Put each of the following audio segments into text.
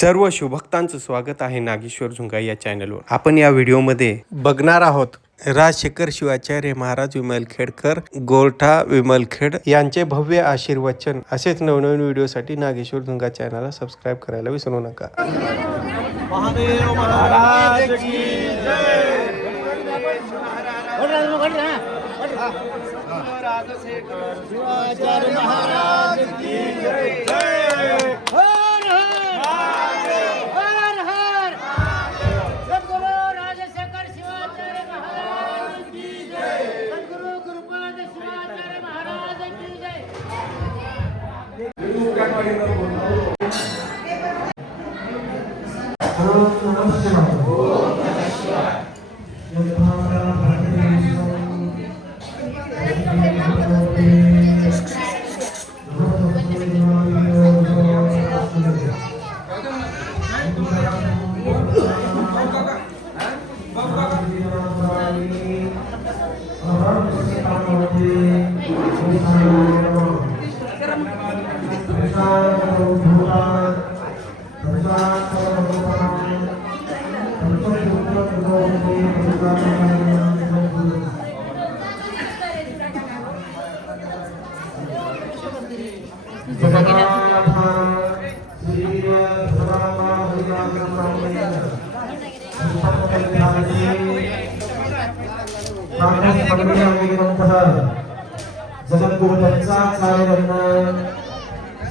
सर्व शिवभक्तांचं स्वागत आहे नागेश्वर झुंगा या चॅनलवर. आपण या व्हिडिओमध्ये बघणार आहोत राजशेखर शिवाचार्य महाराज विमलखेडकर गोरठा विमलखेड यांचे भव्य आशीर्वचन. असेच नवनवीन व्हिडिओसाठी नागेश्वर झुंगा चॅनलला सबस्क्राईब करायला विसरू नका. महादेव महाराज की जय. राजशेखर शिवाचार्य महाराज की जय. हर हर सद्गुरु राजशेखर शिवाचार्य महाराज की जय. सद्गुरु गुरुपाद शिवाचार्य महाराज की जय. जगद्गुरुचा चार्यरत्न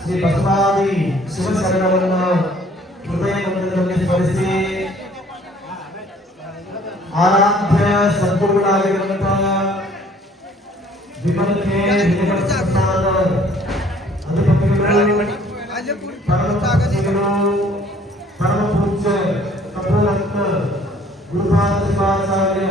श्री बसवादी शिवशरणवर्ण हृदय मंदिरामध्ये परिस्थिती आराध्य सद्गुरुनागरिकंत विमलखेड विमलप्रसाद परमपूज्य कपोलरत्न गुरुपाद शिवाचार्य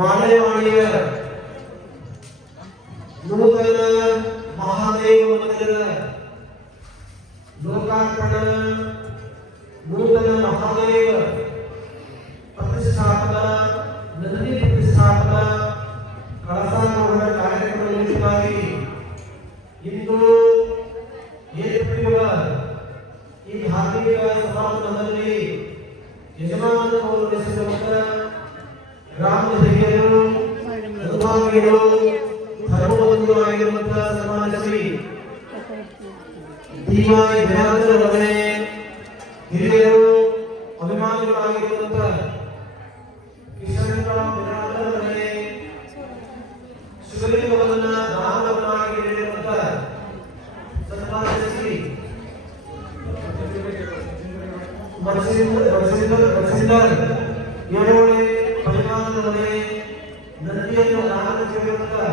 माननीय नूतन महादेव मंदिर लोकार्पण नूतन महादेव प्रतिष्ठापना नंदी प्रतिष्ठापना ಕಳಸಾರೋಹಣ ಕಾರ್ಯಕ್ರಮ ನಿಮಿತ್ತವಾಗಿ ಇಂದು ಏಪ್ರಿಲ್ ಈ ಧಾರ್ಮಿಕ ಸಮಾರಂಭದಲ್ಲಿ ಯಜಮಾನರು ನಡೆಸಿರುವಂತ ಗ್ರಾಮ ಹಿರಿಯರು ಅನುಭಾವಿಗಳು ಧರ್ಮಬಂಧುವಾಗಿರುವಂತಹ ಸಮಾಜದಲ್ಲಿ ದೀವಾಯಿ ಜನಾರ್ದನ ಅವರೇ ಹಿರಿಯರು ಅಭಿಮಾನಿಗಳಾಗಿರುವಂತಹ ಕಿಶನ್ರಾಮ್ ಜನಾರ್ದನ ಅವರೇ ಶಿವಲಿಂಗವನ್ನ ದಾನವನ್ನಾಗಿ ನೀಡಿರುವಂತಹ ಸನ್ಮಾನ್ಯ ಶ್ರೀ ಮತ್ಸ್ಯೇಂದ್ರ ಏಳೋಳೆ ಪರಿಮಾಣದವರೇ ನದಿಯನ್ನು ದಾನವಿರುವಂತಹ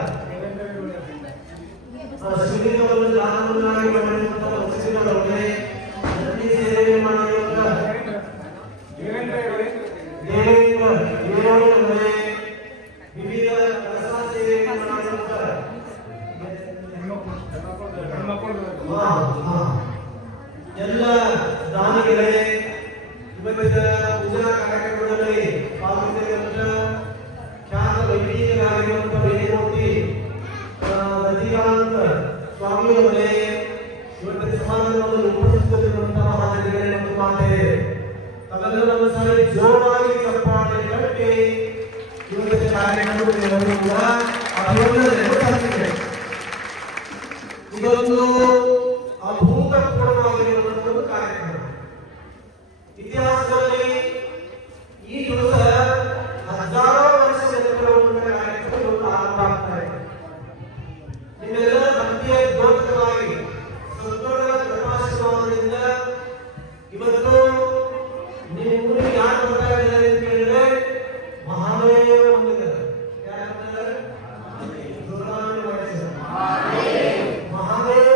ಶಿವಲಿಂಗವನ್ನು ದಾನವನ್ನಾಗಿ ಮಾಡಿರುವಂತಹ ಮತ್ಸ್ಯೇಂದ್ರವರೇ ನದಿ ಸೇವೆ ಮಾಡಿರುವಂತಹ ಏಳೋಳೆ ವಿವಿಧ ಕೆಲಸ ಸೇವೆ ಮಾಡಿರುವಂತಹ ಎಲ್ಲ ದಾನಿಗಳೇ ಇವತ್ತಿನ ಪೂಜಾ ಕಾರ್ಯಕ್ರಮದಲ್ಲಿ ಪಾಲ್ಗೊಂಡಿರುವಂತಹ ಖ್ಯಾತ ವೈದಿಕರಾಗಿರುವಂತಹ ವೇದಮೂರ್ತಿ ರತಿಕಾಂತ್ ಸ್ವಾಮಿಯವರೇ ಇವತ್ತಿನ ಸಮಾರಂಭದಲ್ಲಿ ಉಪಸ್ಥಿತರಿರುವಂತಹ ಮಹಾಜನಗಳೇ ಮತ್ತು ಮಾತೆಯರೇ ತಮ್ಮೆಲ್ಲರನ್ನು ಸರಿ ಜೋರಾಗಿ ಚಪ್ಪಾಳೆ ತಟ್ಟಿ ಇವತ್ತಿನ ಕಾರ್ಯಕ್ರಮದಲ್ಲಿ ಕೂಡ ಅಭಿನಂದನೆ ಸಲ್ಲಿಸುತ್ತೇವೆ. ಇದೊಂದು ಅಭೂತಪೂರ್ವವಾಗಿರುವಂತಹ ಕಾರ್ಯಕ್ರಮ. ಇತಿಹಾಸದಲ್ಲಿ ಈ ದಿವಸ ಹಜಾರೋ ವರ್ಷಗಳಿಂದ ಕಾರ್ಯಕ್ರಮ ಆರಂಭ ಆಗ್ತಾ ಇದೆ. ನಿಮ್ಮೆಲ್ಲರ ಭಕ್ತಿಯ ದ್ಯೋತಕವಾಗಿ ಸದ್ಗುರುಗಳ ಕೃಪಾಶೀರ್ವಾದದಿಂದ ಇವತ್ತು ನಿಮ್ಮ ಊರಿಗೆ ಯಾರು ಬರ್ತಾ ಇದ್ದಾರೆ ಅಂತ ಹೇಳಿದ್ರೆ ಮಹಾದೇವ ಬಂದಿದ್ದಾರೆ. ಯಾರು ಬರ್ತಾರೆ? ಮಹಾದೇವ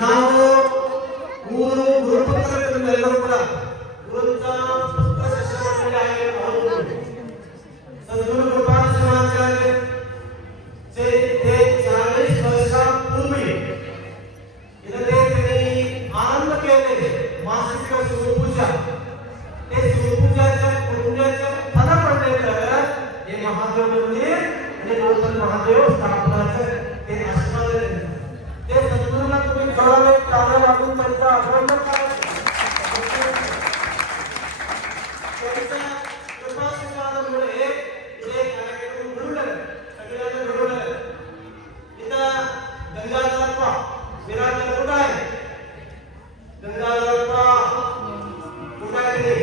ನಾವು ಗುರುಪುತ್ರರೆಲ್ಲರೂ ಕೂಡ ಗುರುಂचा पुत्र शिष्य मंडळी आहे भाऊ सद्गुरु कृपा शिवाचार्य चे ते 40 वर्षापूर्वी इथे त्यांनी आनंद केले मासिक शिवपूजा ते शिवपूजाच्या पुण्याच्या फल पडले तर हे महादेव मंदिर आणि नूतन महादेव स्थापनाचे ते आशीर्वाद ते सद्गुरूंना तुम्ही जोराने टाळ्या वाजवून त्यांचा अभिनंदन करा त्यांच्या कृपाशीर्वादामुळे इथे कार्यक्रम घडवले सगळ्यांना घडवले इथं गंगाधरप्पा विराजमान कुठं आहे गंगाधरप्पा कुठं आहे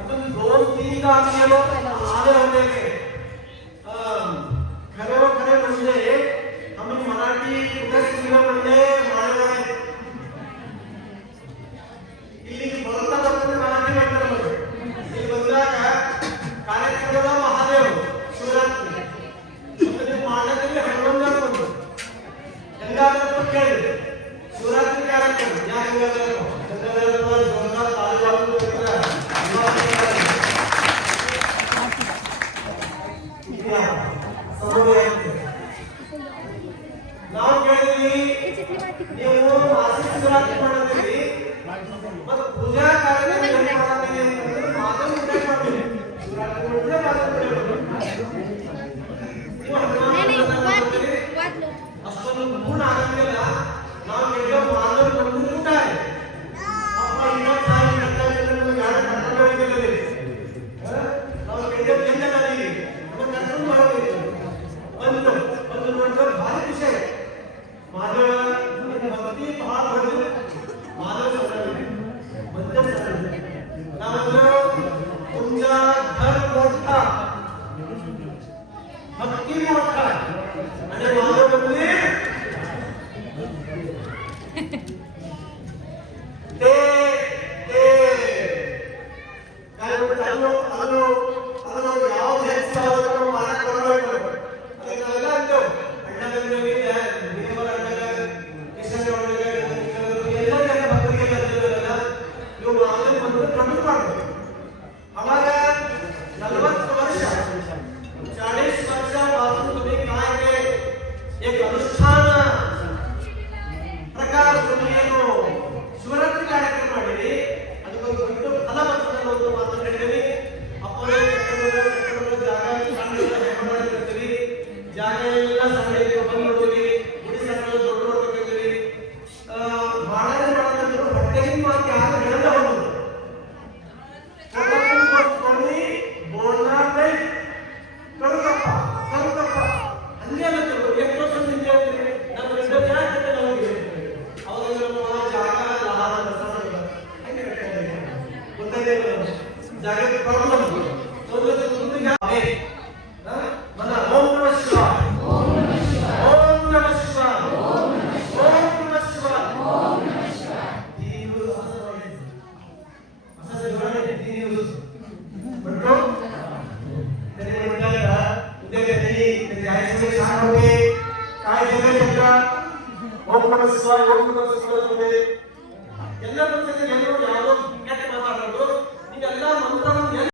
अजून 2-3 काम केलो आले होते खरे म्हणजे आम्ही मराठी इंडस्ट्रीला म्हणजे माळेगाव ಇಲ್ಲಿ ಬರ್ತಕ್ಕಂಥ ಮರಾಠಿ ಮಂದಿರಗಳು ಇಲ್ಲಿ ಬಂದಾಗ ಕಾರ್ಯಕ್ರಮದ ಮಹಾದೇವ ಶಿವರಾತ್ರಿ ಮತ್ತೆ ಮಾಡದಲ್ಲಿ ಹನುಮಂತ ಬಂದು ಗಂಗಾಧರಪ್ಪ ಕೇಳಿದೆ ಶಿವರಾತ್ರಿ ಕಾರ್ಯಕ್ರಮ ಯಾ ಗಂಗಾಧರಪ್ಪ ಜೋರ್ದಾರ್ ತಾಲೂಕು ನಾವು ಕೇಳಿದ್ವಿ ನೀವು ಮಾಸಿಕ ಶಿವರಾತ್ರಿ ಮಾಡಿದ್ರಿ ಮತ್ತು ಪೂಜಾ ಕಾರ್ಯಕ್ರಮ ಏನು ಮಾಡ್ತೀವಿ ಅಂತಂದ್ರೆ ಮಾದರಿ ಊಟ ಮಾಡ್ತೀವಿ ಶಿವರಾತ್ರಿ ಮಾಡಿದ್ರೆ ಮಾದರಿ ಅಷ್ಟೊಂದು ಪೂರ್ಣ ಆಗಂಗಿಲ್ಲ ನಾವು ಕೇಳೋ ಮಾದರಿ ಒಂದು ಊಟ ಇದೆ ಅಪ್ಪ ಇನ್ನೊಂದು ಸಾರಿ ಕರ್ಕೊಂಡು ಯಾರು ಕರ್ಕೊಂಡು ಹೋಗಿದ್ದೀವಿ ನಾವು ಕೇಳೋ ಕೆಂಡದಲ್ಲಿ ನಮ್ಮ ಕರ್ಕೊಂಡು ಹೋಗಿದ್ದೀವಿ ಒಂದು ನೋಡಿದ್ರೆ ಭಾರಿ ಖುಷಿ ಆಗಿದೆ ಮಾಧವ ಭಕ್ತಿ ಭಾಳ ಹೊಡೆದು ಮಾಧವ नामो तुमचा घर मोठा भक्ती मोठा आणि माधव मंदिर ते काय म्हणतो ಯಾವ ಹೆಸರು ಮಾಡಕೊಂಡು ಅದಕ್ಕೆಲ್ಲ ಅಂತು ಅಣ್ಣಗಂಗೆ ದೇವರ ಅಣ್ಣಗ ಕಿಶನ್ ಒಳಗೆ ಎಲ್ಲ ಜನ ಭಕ್ತರಿಗೆ ಬಂದಿರಲ್ಲ ಇವು ಮಾಧವ ಮಂದಿರ ಕಮ್ಮಿ ಮಾಡ್ತಾರೆ ಅವಾಗ 40 ವರ್ಷ 40 वर्षापासून तुम्ही काय ते एक अनुष्ठान प्रकार तुम्ही ಏನು ಶಿವರಾತ್ರಿ ಕಾರ್ಯಕ್ರಮ ಮಾಡಿರಿ ಅದಕ್ಕೊಂದು ದೊಡ್ಡ ಫಲ ಬರ್ತದೆ ಅಂತ ಮಾತಾಡಿದ್ದೀವಿ ಅಪ್ಪನೇ ಜಾಗ ಎಲ್ಲ ಸಂಡೆ ಬಂದು ನೋಡಿದ್ವಿ ಗುಡಿ ಸಂಘ ದೊಡ್ಡ ನೋಡ್ಬೇಕಿದ್ವಿ ಮಾಡೋದು ಹೊಟ್ಟೆಗಿನ ಮಾತು ಯಾರು ಹೇಳಲ್ಲ ಹೋಗೋದು ಕೊಡಿ ಬೋಲ್ನಾ ನೈ ಕರುಕಪ್ಪ ಹಂಗೆ ಅನ್ನೋದು ಎಷ್ಟು ವರ್ಷ ನಿಂಗೆ ಹೇಳ್ತೀವಿ ನಮ್ಮ ಎರಡು ಜನ ಕಟ್ಟೆ ನಾವು ಅವಾಗ ಜಾಗ ಲಹಾನ ಹಂಗೆ ಕಟ್ಟೆ ಗೊತ್ತಾಗಿದೆ ಜಾಗದ ಪ್ರಾಬ್ಲಮ್ మన ఓం నమః శివాయ ఓం నమః శివాయ ఓం నమః శివాయ ఓం నమః శివాయ దీని असं जोराने दिनी म्हणतो त्याने म्हटलं उद्या कधी जायचं छान होते काय जगत होता ओम नमः शिवाय ओम नमः शिवाय मध्ये ಎಲ್ಲ ಮಂತ್ರಗಳು ಯಾವುದೋ ಕೆಟ್ಟ ಮಾತಾಡೋದು ನೀವೆಲ್ಲ ಮಂತ್ರವನ್ನು